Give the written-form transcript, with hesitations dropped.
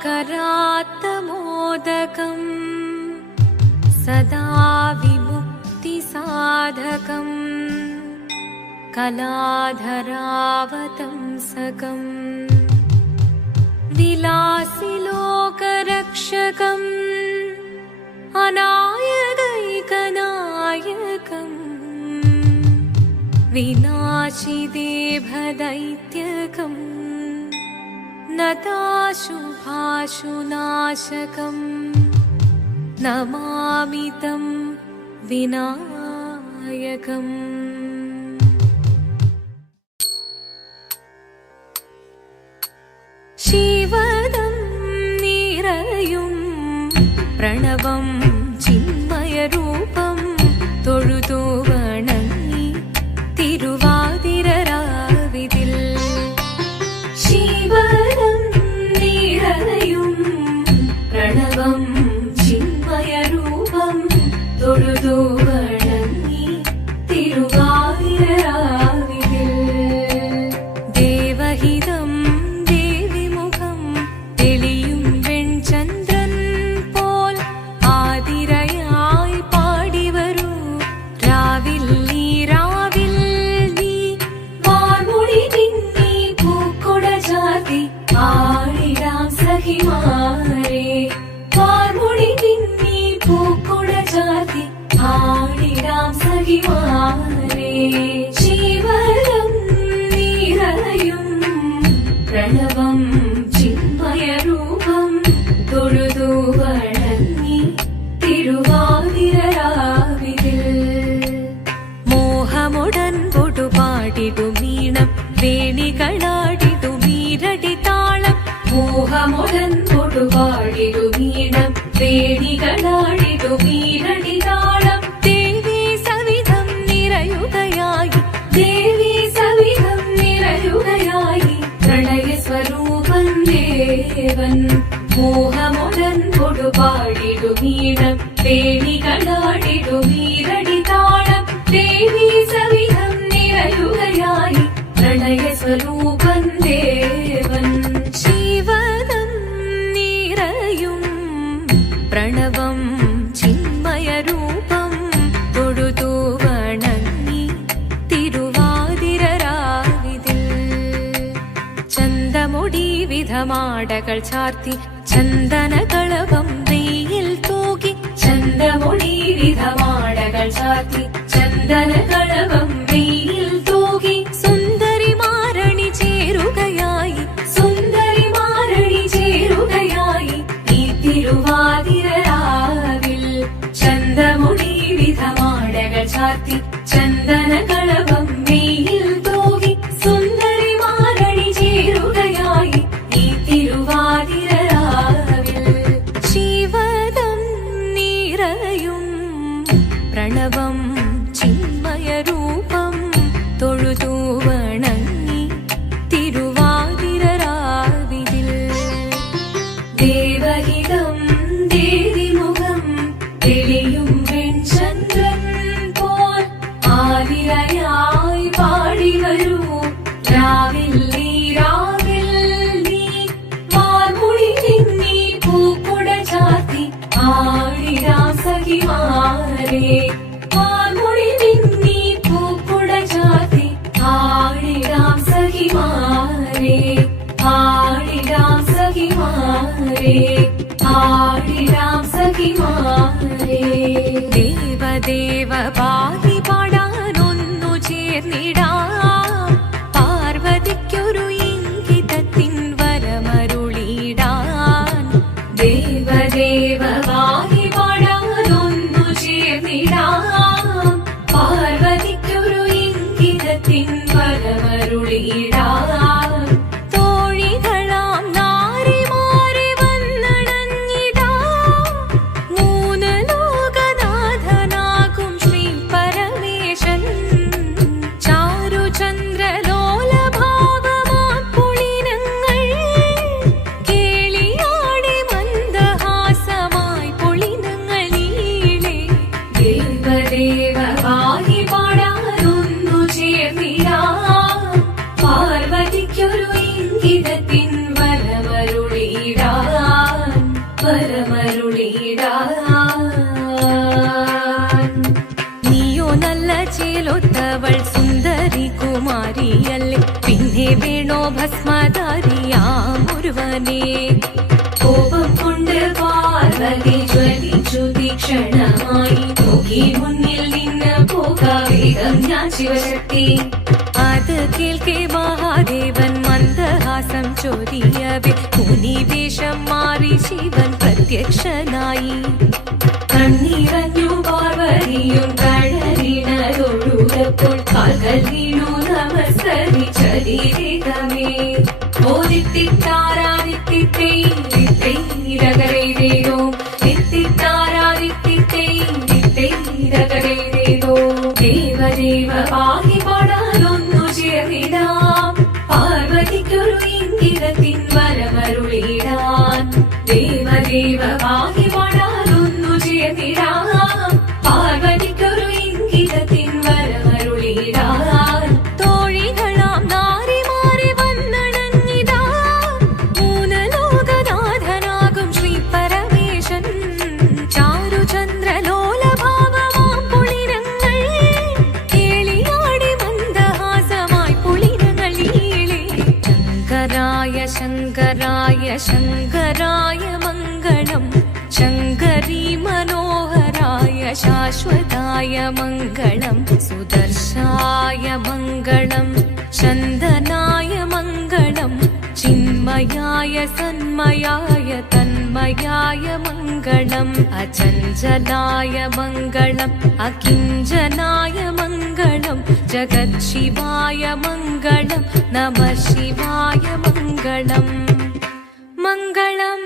करात्तमोदकम् सदा विमुक्तिसाधकम् कलाधरावतंसकम् विलासिलोकरक्षकम् अनायकैकनायकम् विनाशिदेभदैत्यकम् नताशुभाशुनाशकम् नमामि तं विनायकम्। शिवदं निरयुं प्रणवं चिन्मयरूपं തൊഴുതു വണങ്ങി തിരുവാതിരരാവിതിൽ ശിവദം നിറയും പ്രണവം ചിന്മയരൂപം തൊഴുതു വണങ്ങി തിരുവാതിരരാവിതിൽ ദേവഹിതം ദേവിമുഖം തെളിയും വെൺചന്ദ്രൻ പോൽ ആതിരയായി പാടിവരൂ രാവിൽ നീ വാർമുടി പിന്നി പൂക്കൊട ചാർത്തി ആടിടാം സഖിമാരെ വാർമുടി പിന്നി പൂക്കൊട ചാർത്തി ആടിടാം സഖിമാരെ ശിവദം നിറയും പ്രണവം ചിന്മയരൂപം തൊഴുതു വണങ്ങി തിരുവാതിരരാവിതിൽ മോഹമുടൻ പൊടുപാടിടുമീണം വേണികളാടിടുമീരടി താളം മോഹമുടൻ പൊടുപാടിടുമീണം വേണികളാടിടുമീരടി താളം ദേവി സവിധം നിറയുകയായി ദേവി സവിധം നിറയുകയായി പ്രളയസ്വരൂപൻ ദേവൻ മോഹമുടൻ പൊടുപാടിടുമീണം വേണികളാടിടുമീരടി താളം ദേവി സവിധം നിറയുകയായി പ്രളയസ്വരൂപൻ ദേവൻ ശിവദം നിറയും പ്രണവം ചിന്മയരൂപം തൊഴുതു വണങ്ങി തിരുവാതിരരാവിതിൽ ചന്തമുടി വിധമാടകൾ ചാർത്തി ചന്ദനകളഭം വെയിൽ തൂകി ചന്തമുടി വിധമാടകൾ ചാർത്തി ചന്ദനകളഭം വെയിൽ തൂകി സുന്ദരിമാരണി ചേരുകയായി സുന്ദരിമാരണി ചേരുകയായി ഈ തിരുവാതിരരാവിൽ ചന്തമുടി വിധമാടകൾ ചാർത്തി ചന്ദനകളഭം വെയിൽ തൂകി സുന്ദരിമാരണി ചേരുകയായി ഈ തിരുവാതിരരാവിൽ ശിവദം നിറയും പ്രണവം ചിന്മയരൂപം തൊഴുതു വണങ്ങി തിരുവാതിരരാവിതിൽ ദേവഹിതം ദേവിമുഖം തെളിയും വെൺചന്ദ്രൻ പോൽ ആതിരയായി പാടിവരൂ രാവിൽ നീ വാർമുടി പിന്നി പൂക്കൊട ചാർത്തി ആടിടാം സഖിമാരെ വാർമുടി പിന്നി പൂക്കൊട ചാർത്തി ആടിടാം സഖിമാരെ ആടിടാം സഖിമാരെ ആടിടാം സഖിമാരെ ദേവദേവ പാടി പാടാനൊന്നു ചേർന്നിടാം പാർവതിക്കൊരു ഇംഗിതത്തിൻ വരമരുളിടാൻ ദേവദേവ പാടി പാടാനൊന്നു ചേർന്നിടാം പാർവതിക്കൊരു ഇംഗിതത്തിൻ വരമരുളിടാൻ തോഴികളാം നാരിമാരെ വന്നണഞ്ഞിടാം മൂന്ന് ലോകനാഥനാകും ശ്രീ പരമേശൻ ചാരി നീയോ നല്ല ചേലൊത്തവൾ സുന്ദരി കുമാരിയല്ലേ, പിന്നെ വേണോ ഭസ്മധാരിയാമൊരുവനെ. കോപം കൊണ്ട് പാർവതി ജ്വലിച്ചു തീക്ഷണമായി, നോക്കി മുന്നിൽ നിന്ന് പോകാവേഗം ഞാൻ ശിവശക്തി. അത് കേൾക്കെ മഹാദേവൻ മന്ദഹാസം ചൊരിയവേ, മുനിവേഷം മാറി ശിവൻ പ്രത്യക്ഷനായി. കണ്ണീറഞ്ഞു പാർവതിയും കഴലിനൊഴുകപ്പോൾ, കാൽകൾ വീണു നമസ്കരിച്ചതിരേകമേ. ഓദിത്തിത്താരാദിത്തിത്തൈരകരൈരേതോ, തിത്തിത്താരാദിത്തിത്തൈരകരൈരേതോ. ദേവദേവ പാഹി പാടാനൊന്നു ചേർന്നിടാം, പാർവതിക്കൊരു ഇംഗിതത്തിൻ വരമരുളിടാൻ. ദേവദേവ പാഹി പാടാനൊന്നു ചേർന്നിടാം, പാർവതിക്കൊരു ഇംഗിതത്തിൻ വരമരുളിടാൻ. തോഴികളാം നാരിമാരെ വന്നണഞ്ഞിതാ, മൂന്ന് ലോകനാഥനാകും ശ്രീ പരമേശൻ. ചാരുചന്ദ്രലോലഭാവമാം പുളിരങ്ങൾ കേളിയാടി മന്ദഹാസമായി പുളിരങ്ങൾ ഈളെ. ശങ്കരായ ശങ്കരായ ശങ്കരായ മംഗളം, ശങ്കരീ മനോഹരായ ശാശ്വതായ മംഗളം. സുദർശായ മംഗളം, ചന്ദനായ മംഗളം, ചിന്മയായ സന്മയായ തന്മയായ മംഗളം. അചഞ്ചലായ മംഗളം, അകിഞ്ചനായ മംഗളം, ജഗത്ശിവായ മംഗളം, നമഃ ശിവായ മംഗളം. മംഗളം